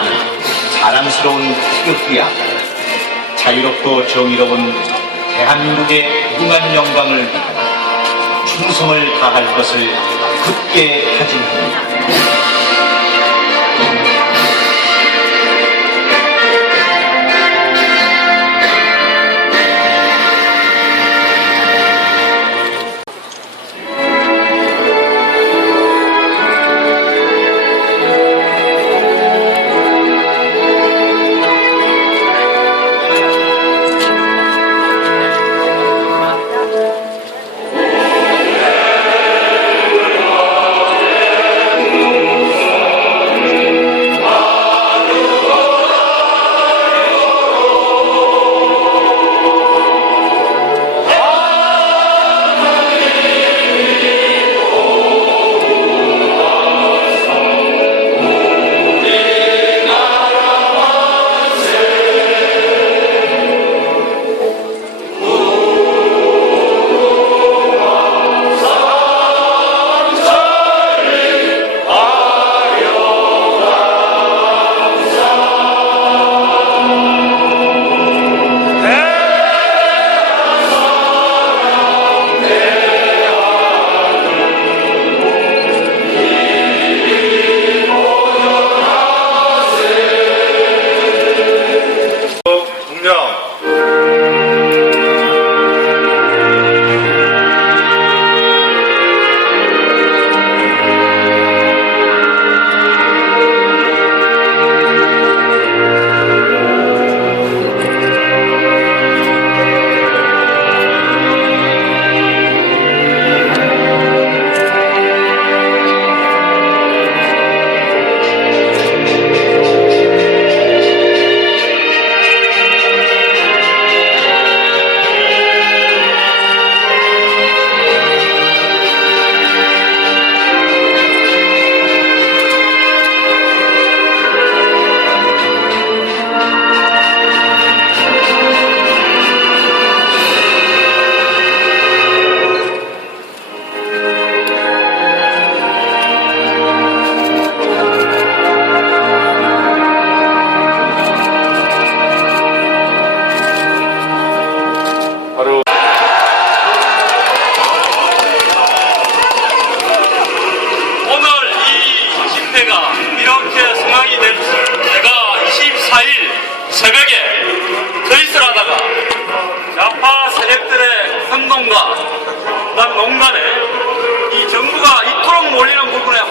나는 자랑스러운 태극기야. 자유롭고 정의로운 대한민국의 무궁한 영광을 위하여 충성을 다할 것을 굳게 다짐합니다.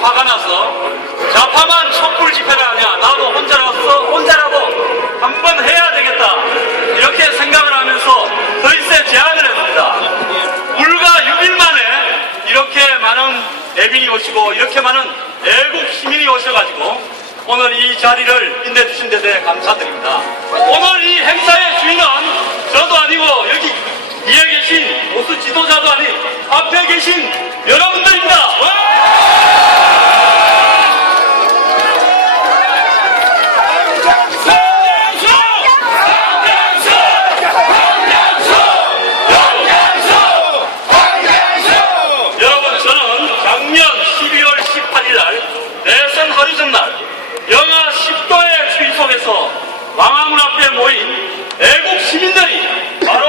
화가 나서 좌파만 촛불 집회를 하냐, 나도 혼자라도 한번 해야 되겠다, 이렇게 생각을 하면서 더이세 제안을 했습니다. 불과 6일 만에 이렇게 많은 대민이 오시고 이렇게 많은 애국 시민이 오셔가지고 오늘 이 자리를 빛내주신 데 대해 감사드립니다. 오늘 이 행사의 주인은 저도 아니고 여기 위에 계신 보수 지도자도 아닌 앞에 계신 여러분들입니다. 여러분, 저는 작년 12월 18일 날 대선 하루 전날 영하 10도의 추위 속에서 광화문 앞에 모인 애국 시민들이 바로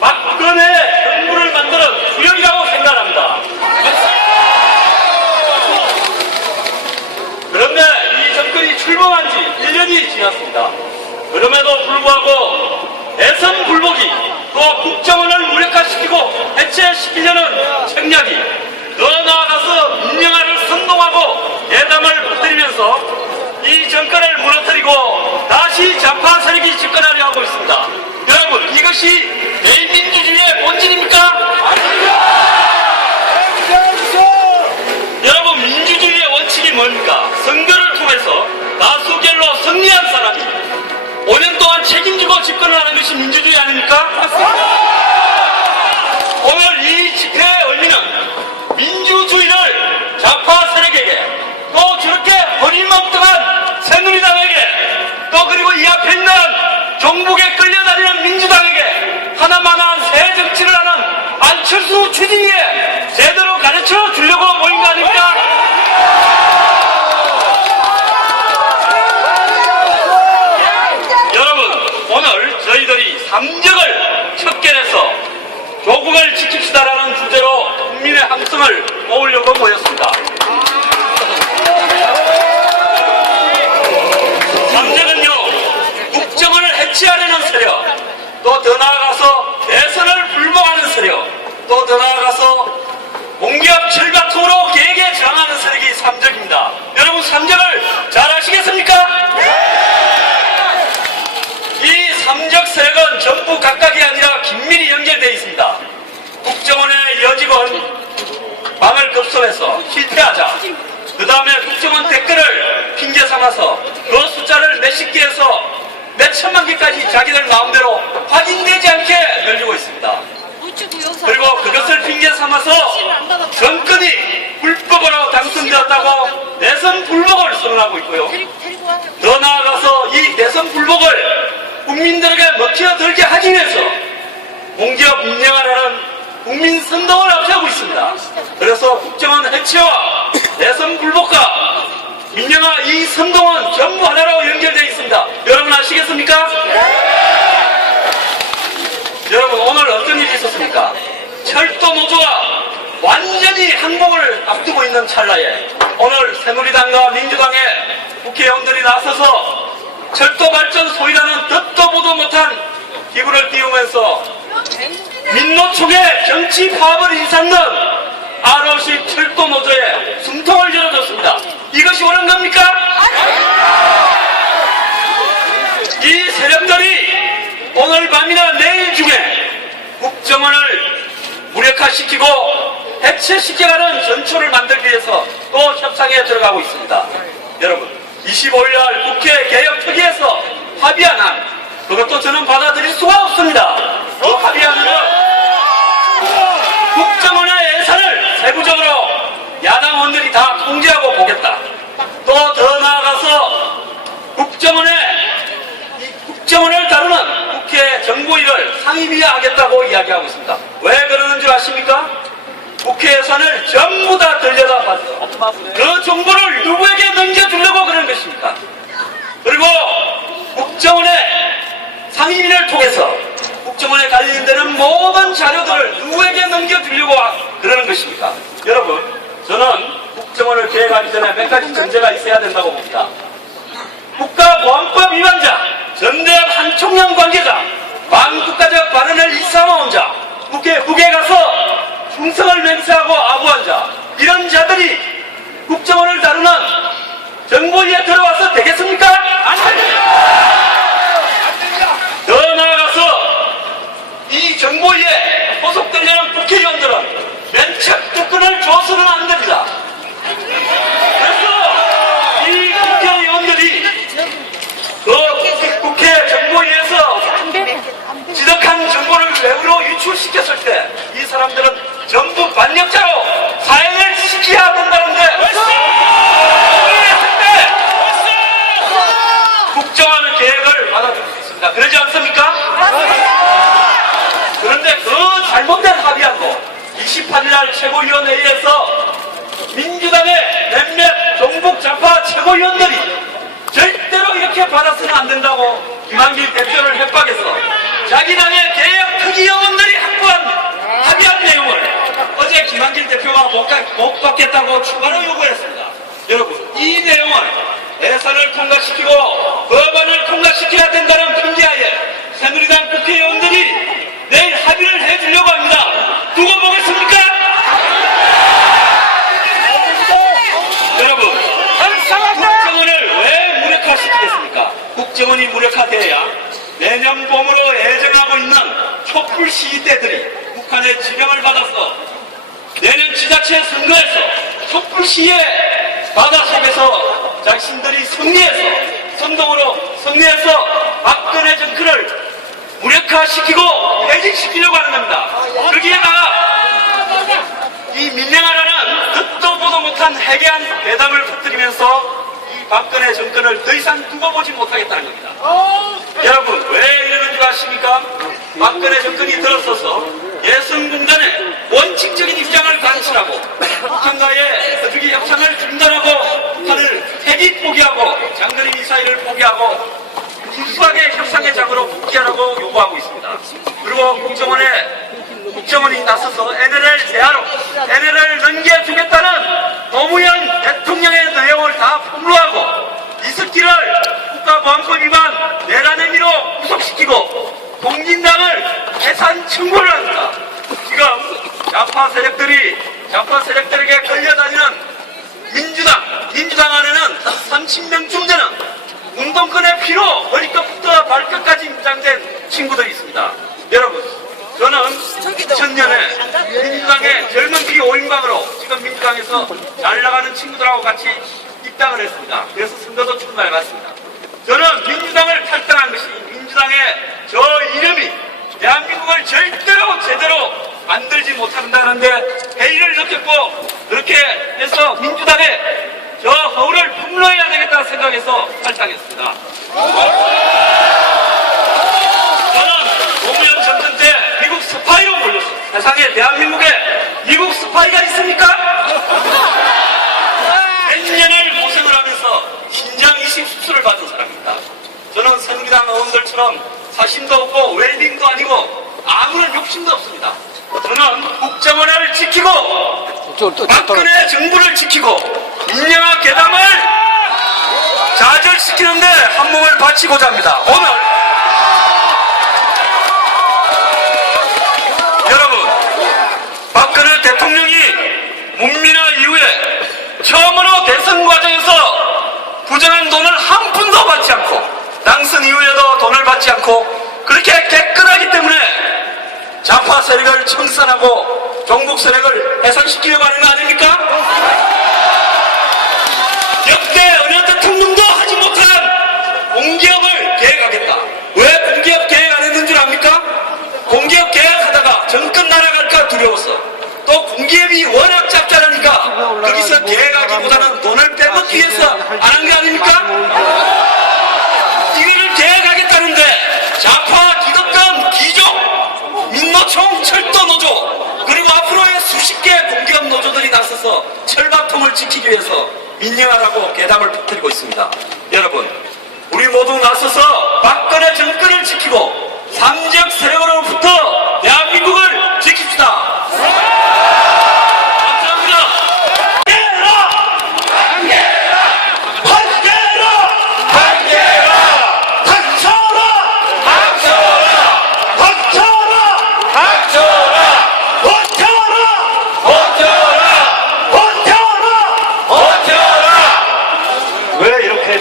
박근혜 정부를 만드는 주역이라고 생각합니다. 그런데 이 정권이 출범한 지 1년이 지났습니다. 그럼에도 불구하고 대선 불복이 또 국정원을 무력화시키고 해체시키려는 책략이 더 나아가서 민영화를 선동하고 예담을 퍼뜨리면서 이 정권을 무너뜨리고 다시 좌파 세력이 집권하려 하고 있습니다. 여러분, 이것이 대민주주의의 본질입니까? 아닙니다. 여러분, 민주주의의 원칙이 뭡니까? 선거를 통해서 다수결로 승리한 사람이 5년 동안 책임지고 집권을 하는 것이 민주주의 아닙니까? 맞습니다. 오늘 이 집회의 의미는 민주주의를 좌파 세력에게, 또 저렇게 허리멍텅한 새누리당에게, 또 그리고 이 앞에 있는 종북에 끌려다니는 민주당에게 하나만한 새 정치를 하는 안철수 추진위에 제대로 가르쳐 주려고 모인 거 아닙니까? 지킵시다라는 주제로 국민의 함성을 모으려고 모였습니다. 삼재는요, 국정원을 해치하려는 세력, 또 더 나아가서 대선을 불복하는 세력, 또 더 나아가서 공기업 철밥통으로 개개 저항하는 세력이 삼적입니다. 여러분, 삼적을 잘 아시겠습니까? 이 삼적 세력은 전부 각각이 아니라 긴밀히 연결되어 있습니다. 국정원의 여직원 망을 급소해서 실패하자, 그 다음에 국정원 댓글을 핑계 삼아서 그 숫자를 몇십 개에서 몇 천만 개까지 자기들 마음대로 확인되지 않게 늘리고 있습니다. 그리고 그것을 핑계 삼아서 정권이 불법으로 당선되었다고 내선 불복을 선언하고 있고요. 더 나아가서 이 내선 불복을 국민들에게 먹혀들게 하기 위해서 공기업 민영화라는 국민 선동을 앞세우고 있습니다. 그래서 국정원 해체와 내선 불복과 민영화 이 선동은 전부 하나로 연결되어 있습니다. 여러분 아시겠습니까? 여러분, 오늘 어떤 일이 있었습니까? 철도 노조가 완전히 항복을 앞두고 있는 찰나에 오늘 새누리당과 민주당의 국회의원들이 나서서 철도 발전 소위라는 듣도 보도 못한 기구를 띄우면서 민노총의 정치 파업을 일삼는 ROC 철도 노조에 숨통을 열어줬습니다. 이것이 옳은 겁니까? 이 세력들이 오늘 밤이나 내일 중에 국정원을 무력화시키고 해체시켜가는 전초를 만들기 위해서 또 협상에 들어가고 있습니다. 여러분, 25일날 국회 개혁특위에서 합의한 안, 그것도 저는 받아들일 수가 없습니다. 그 합의안은 국정원의 예산을 세부적으로 야당 의원들이 다 통제하고 보겠다. 또 더 나아가서 국정원을 다루는 국회 정보위를 상임위하겠다고 이야기하고 있습니다. 왜 그러는 줄 아십니까? 국회 예산을 전부 다 들여다봐서 그 정보를 누구에게 넘겨주려고 그러는 것입니까? 그리고 국정원의 상임위를 통해서 국정원에 관련되는 모든 자료들을 누구에게 넘겨주려고 그러는 것입니까? 여러분, 저는 국정원을 계획하기 전에 몇 가지 전제가 있어야 된다고 봅니다. 국가보안법 위반자, 전대협 한총련 관계자, 반국가적 발언을 일삼아온 자, 국회에 가서 충성을 맹세하고 아부한 자, 이런 자들이 국정원을 다루는 정보위에 들어와서 되겠습니까? 안 됩니다. 더 나아가서 이 정보위에 소속되려는 국회의원들은 면책 특권을 줘서는 안 됩니다. 그래서 이 국회의원들이 국회 정보위에서 지독한 정보를 외부로 유출시켰을 때 이 사람들은 전부 반역자로 사형을 시켜야 된다는데 국정원의 계획을 받아줄 수 있습니다. 그러지 않습니까? 그런데 그 잘못된 합의안도 28일날 최고위원회의에서 민주당의 몇몇 종북 좌파 최고위원들이 절대로 이렇게 받아서는 안 된다고 김한길 대표를 협박해서 자기 당의 개혁특위 의원들이 확보한 합의한 내용을 어제 김한길 대표가 못 받겠다고 추가로 요구했습니다. 여러분, 이 내용은 예산을 통과시키고 법안을 통과시켜야 된다는 핑계하에 새누리당 국회의원들이 내일 합의를 해주려고 합니다. 두고 보겠습니까? 여러분, 국정원을 왜 무력화시키겠습니까? 국정원이 무력화되어야 내년 봄으로 예정하고 있는 촛불 시위대들이 북한의 지령을 받아서 내년 지자체 선거에서 촛불 시위의 바다 속에서 자신들이 승리해서 선동으로 승리해서 박근혜 정권을 무력화시키고 해직시키려고 하는 겁니다. 거기에다가 이 민영화라는 듣도 보도 못한 해괴한 배담을 퍼뜨리면서 이 박근혜 정권을 더 이상 두고 보지 못하겠다는 겁니다. 여러분, 왜 이러는 줄 아십니까? 박근혜 정권이 들어서서 예선공단의 원칙적인 입장을 관철하고 북한과의 서주기 협상을 중단하고 북한을 핵이 포기하고 장거리 미사일을 포기하고 순수하게 협상의 장으로 복귀하라고 요구하고 있습니다. 그리고 국정원의 국정원이 나서서 NLL 제하로 NLL을 넘겨주겠다는 노무현 대통령의 내용을 다 폭로하고 이석기를 국가보안법 위반 내란 혐의로 구속시키고 독립당을 해산 청구를 합니다. 지금 좌파 세력들에게 끌려다니는 민주당 안에는 30명쯤 되는 운동권의 피로 머리끝부터 발끝까지 임장된 친구들이 있습니다. 여러분, 저는 2000년에 민주당의 젊은 피 5인방으로 지금 민주당에서 잘 나가는 친구들하고 같이 입당을 했습니다. 그래서 선거도 출마해봤습니다. 저는 민주당을 탈당한 것이 민주당의 저 이름이 대한민국을 절대로 제대로 만들지 못한다는데 회의를 느꼈고 그렇게 해서 민주당의 저 허울을 폭로해야 되겠다 생각해서 탈당했습니다. 저는 노무현 전쟁 때 미국 스파이로 몰렸어요. 세상에 대한민국에 미국 스파이가 있습니까? 몇 년을 고생을 하면서 신장 이식 수술을 받은 사람입니다. 저는 새누리당 의원들처럼 사심도 없고 웰빙도 아니고 아무런 욕심도 없습니다. 저는 국정원을 지키고 박근혜 정부를 지키고 민영화 괴담을 좌절시키는데 한몸을 바치고자 합니다. 오늘 여러분, 박근혜 대통령이 문민화 이후에 처음으로 대선 과정에서 부정한 돈을 한 푼도 받지 않고 당선 이후에도 돈을 받지 않고 그렇게 깨끗하기 때문에 좌파 세력을 청산하고 종북 세력을 해산시키려고 하는 거 아닙니까? 역대 어느 대통령도 하지 못한 공기업을 계획하겠다. 왜 공기업 계획 안 했는 줄 압니까? 공기업 계획하다가 정권 날아갈까 두려워서 또 공기업이 워낙 짭짤하니까 거기서 계획하기보다는 돈을 빼먹기 위해서 안 한 게 아닙니까? 이거를 계획하겠다는데 좌파 기득권 기종 민노총 철도노조 그리고 앞으로의 수십 개 공기업 노조들이 나서서 철밥통을 지키기 위해서 민영화라고 괴담을 퍼뜨리고 있습니다. 여러분, 우리 모두 나서서 박근혜 정권을 지키고 삼적 세력으로부터 대한민국을 지킵시다. 감사합니다.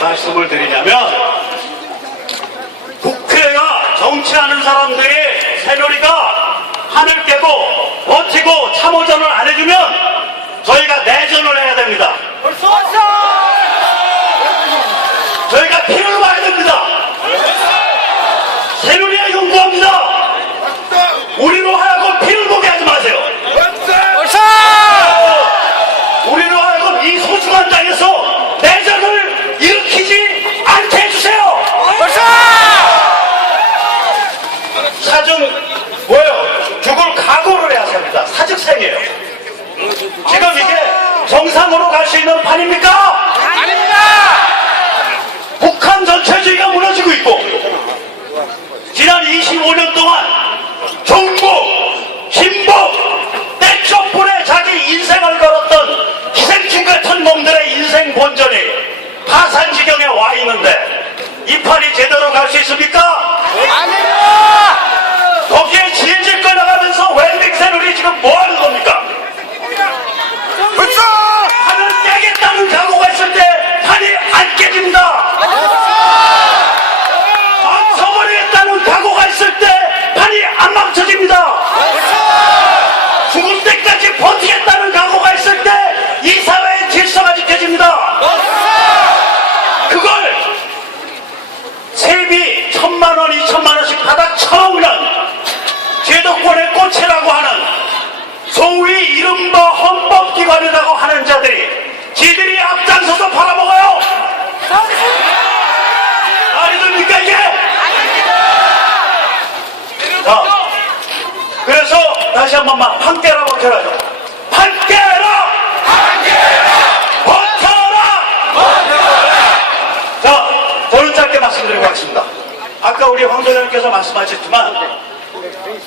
말씀을 드리냐면 국회가 정치하는 사람들이 새누리가 하늘 깨고 버티고 참호전을 안 해주면 저희가 내전을 해야 됩니다. 저희가 피를 봐야 됩니다. 새누리에 용서합니다. 우리로 하여금 피를 보게 하지 마세요. 우리로 하여금 이 소중한 땅에서 내전을 일으키지 않게 해주세요. 사정 뭐예요? 죽을 각오를 해야 합니다. 사직생이에요. 지금 이게 정상으로 갈 수 있는 판입니까? 아닙니다. 북한 전체주의가 무너지고 있고 지난 25년 동안 정부, 진보, 떼쪽불에 자기 인생을 걸었던 기생충 같은 놈들의 인생 본전이 파산지경에 와 있는데 이 판이 제대로 갈 수 있습니까? 아닙니다. 거기에 질질 끌어가면서 웰빙 새누리 지금 뭐 하는 겁니까? 판을 깨겠다는 각오가 있을 때 판이 안 깨집니다. 망쳐버리겠다는 각오가 있을 때 판이 안 망쳐집니다. 죽을 때까지 버티겠다는 각오가 있을 때 이 사회의 질서가 지켜집니다. 그걸 세비 1000만원, 2000만원씩 받아 처먹는 제도권의 꽃이라고 하는 소위 이른바 헌법기관이라고 하는 자들이 지들이 앞장서서 팔아먹어요. 말이 됩니까 이게? 자, 그래서 다시 한 번만 판 깨라 버텨라죠. 판 깨라! 자, 저는 짧게 말씀드리고 하겠습니다. 아까 우리 황 소장님께서 말씀하셨지만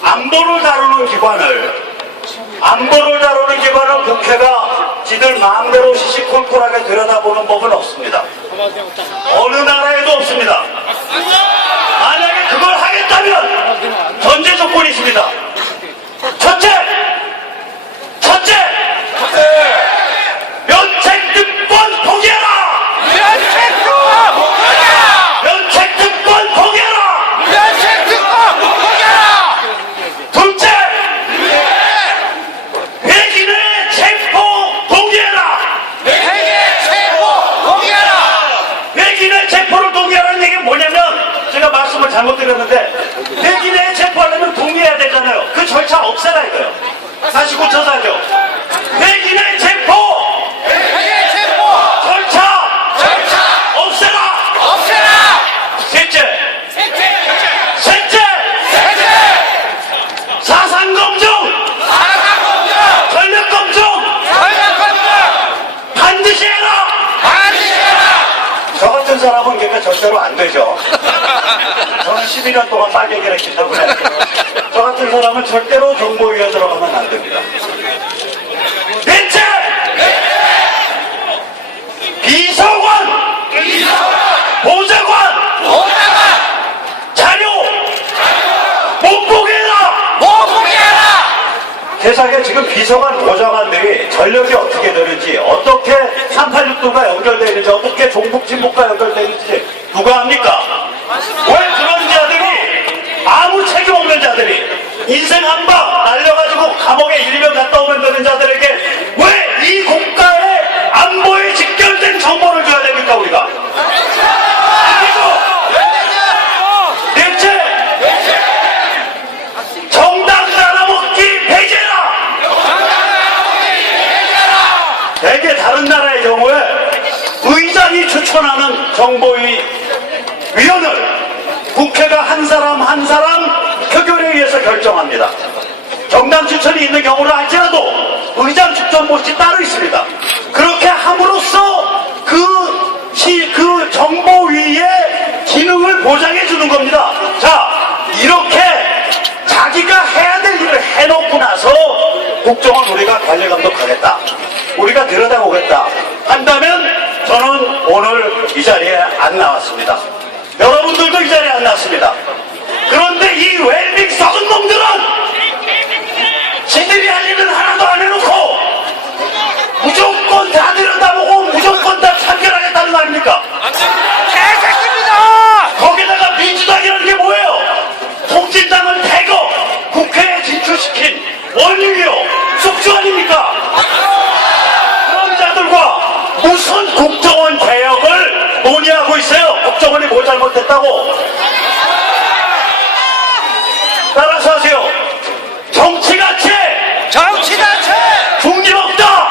안보를 다루는 기관을 국회가 지들 마음대로 시시콜콜하게 들여다보는 법은 없습니다. 어느 나라에도 없습니다. 만약에 그걸 하겠다면 전제 조건이 있습니다. 첫째, 면책특권 포기해라! 면책특권 포기해라! 둘째, 백인의 체포 동의해라! 백인의 체포를 동의하라는 얘기는 뭐냐면, 제가 말씀을 잘못 드렸는데, 백인의 체포하려면 동의해야 되잖아요. 그 절차 없애라 이거예요. 다시 고쳐서 하죠. 백인의 체포 절차 없애라! 셋째, 사상검증 전력검증 반드시 해라! 저 같은 사람은 그러니까 절대로 안 되죠. 저는 12년 동안 빨갱이를 했기 때문에 저 같은 사람은 절대로 정보위에 들어가면 안 됩니다. 넷째, 비서관, 보좌관, 자료 못 보게 해라! 세상에 지금 비서관, 보좌관들이 전력이 어떻게 되는지, 어떻게 386도가 연결되어 있는지, 어떻게 종북진북과 연결되어 있는지 누가 합니까? 왜 그런 자들이, 아무 책임 없는 자들이 인생 한 방 날려가지고 감옥에 1년 갔다 오면 되는 자들에게 왜 이 국가의 안보에 직결된 정보를 줘야 됩니까, 우리가? 넷째, 정당 나눠먹기 배제라! 대개 다른 나라의 경우에 의장이 추천하는 정보위 위원을 국회가 한 사람 표결에 의해서 결정합니다. 정당 추천이 있는 경우를 할지라도 의장 추천 못이 따로 있습니다. 그렇게 함으로써 그 정보위의 기능을 보장해 주는 겁니다. 자, 이렇게 자기가 해야 될 일을 해놓고 나서 국정원 우리가 관리 감독하겠다, 우리가 들여다보겠다 한다면 저는 오늘 이 자리에 안 나왔습니다. 여러분들도 이 자리에 안 나왔습니다. 그런데 이 웰빙 썩은 놈들은 지들이 할 일은 하나도 안 해놓고 무조건 다 들여다보고 무조건 다 참견하겠다는 거 아닙니까? 개새끼입니다! 거기다가 민주당이라는 게 뭐예요? 통진당을 대거 국회에 진출시킨 원흉이요, 숙주 아닙니까? 그런 자들과 무슨 국정원 개혁을 논의하고 있어요? 국정원이 뭘 잘못했다고? 따라서 하세요. 정치가치 중립 없다!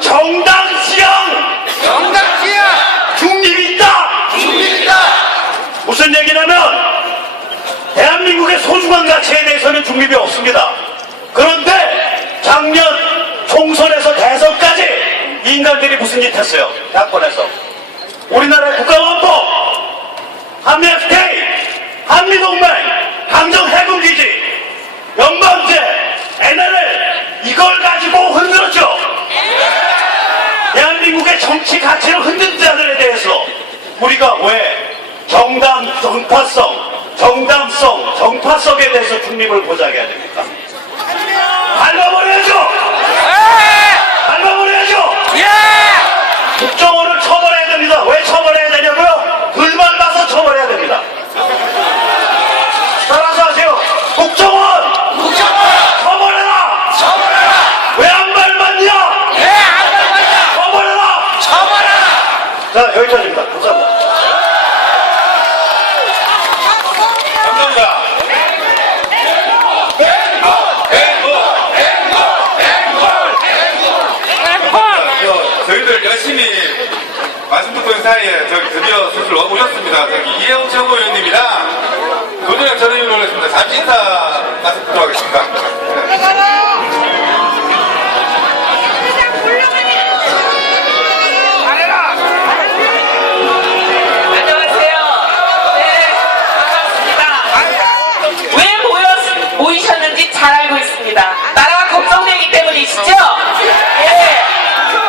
정당지향 중립 있다! 무슨 얘기냐면 대한민국의 소중한 가치에 대해서는 중립이 없습니다. 그런데 작년 총선에서 대선까지 이 인간들이 무슨 짓 했어요? 야권에서 우리나라의 국가원법, 한미FTA, 한미동맹, 강정해군기지, 연방제, NLL 이걸 가지고 흔들었죠. 대한민국의 정치 가치를 흔든 자들에 대해서 우리가 왜 정파성에 대해서 중립을 보장해야 됩니까? 밟아버려야죠! 국정원을 처벌해야 됩니다. 왜 처벌해야 되냐고요? 글 밟아서 처벌해야 됩니다. 따라서 하세요. 국정원 처벌해라! 왜 안 밟았냐? 처벌해라! 자, 여기까지입니다. 감사합니다. 저희들 열심히 말씀 듣고 있는 사이에 드디어 수술 오셨습니다. 이혜영 최고위원님이랑 노준혁 전 의원을 올렸습니다. 잠시 인사 말씀 듣도록 하겠습니다. 안녕하세요. 네, 반갑습니다. 잘 알고 있습니다. 나라가 걱정되기 때문이시죠? 예.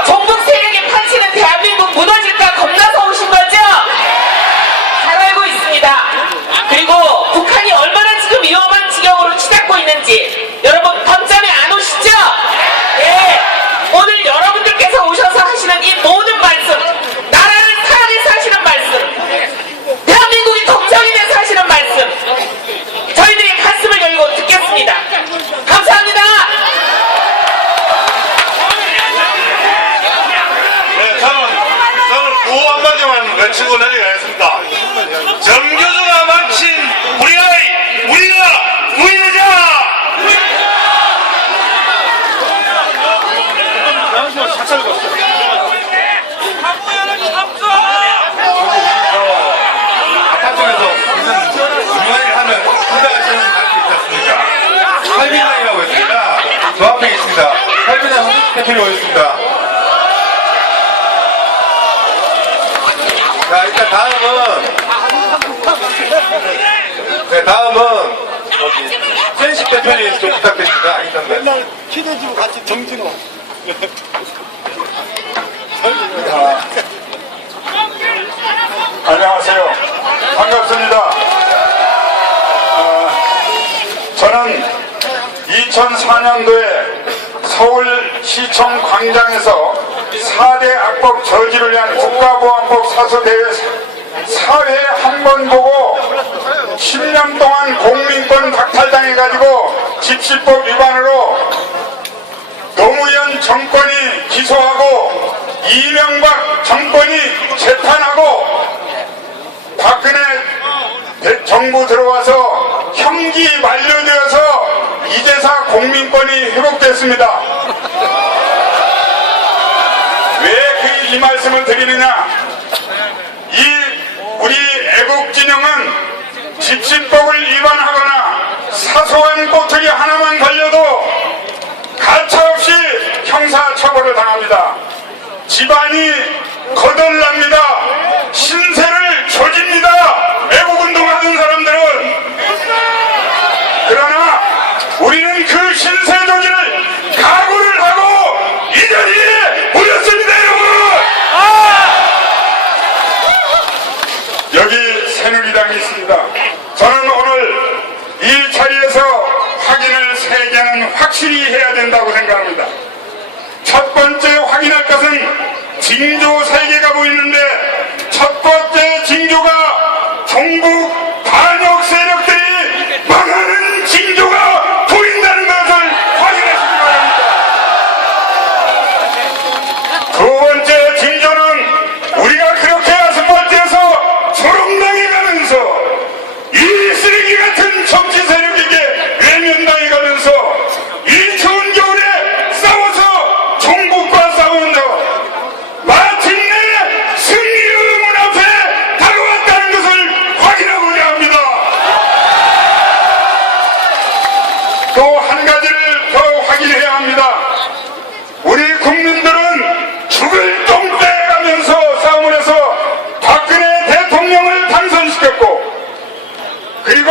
종북 세력에 판치는 대한민국 무너질까 겁나서 오신 거죠? 잘 알고 있습니다. 그리고 북한이 얼마나 지금 위험한 지경으로 치닫고 있는지 여러분 덤잠에 안 오시죠? 예. 오늘 여러분들께서 오셔서 하시는 이 모든 말씀, 나라를 사랑해서 하시는 말씀, 대한민국이 걱정이 돼서 하시는 말씀, 저희들이 가슴을 열고 듣겠습니다. 감사합니다. 네, 저는 구호 한마디만 외치고 내려가겠습니다. 정교조가 망친 우리 아이, 우리가 구해내자! 아파트에서 무슨 중요한 일 하면 혼자 하시는 분들이 있지 않습니까? 설비장이라고 했습니다. 저 앞에 있습니다. 설비장 대표님 오셨습니다. 자, 일단 다음은 여기 최인식 대표님 좀 부탁드립니다. 일단 키대지고 같이 정진호. 안녕하세요. 반갑습니다. 저는 2004년도에 서울시청 광장에서 4대 악법 저지를 위한 국가보안법 사서대회 사회 한 번 보고 10년 동안 공민권 박탈당해가지고 집시법 위반으로 노무현 정권이 기소하고 이명박 정권이 재판하고 박근혜 정부 들어와서 형기 만료되어서 이제사 공민권이 회복됐습니다. 왜 이 말씀을 드리느냐? 우리 애국진영은 집시법을 위반하거나 사소한 꼬투리 하나만 걸려도 가차없이 형사처벌을 당합니다. 집안이 거덜납니다. 신세를 조집니다. 애국운동하는 사람들은. 그러나 우리는 그 신세 조지를 각오를 하고 이 자리에 모였습니다, 여러분. 여기 새누리당이 있습니다. 저는 오늘 이 자리에서 확인을 3개는 확실히 해야 된다고 생각합니다. 첫 번째 확인할 것은 징조 3개가 보이는데, 첫 번째 징조가 종북 반역 세력들이 망하는 징조가 보인다는 것을 확인하시기 바랍니다. 두 번째 징조는 우리가 그렇게 아스팔트에서 조롱당해가면서 이 쓰레기 같은 정치 세력에게 외면당해가면서 이 추운 겨울에 싸워서 종북과 싸운다. 마침내 승리의 문 앞에 다가왔다는 것을 확인하고자 합니다. 또 한 가지를 더 확인해야 합니다. 우리 국민들은 죽을 똥 떼가면서 싸움을 해서 박근혜 대통령을 당선시켰고, 그리고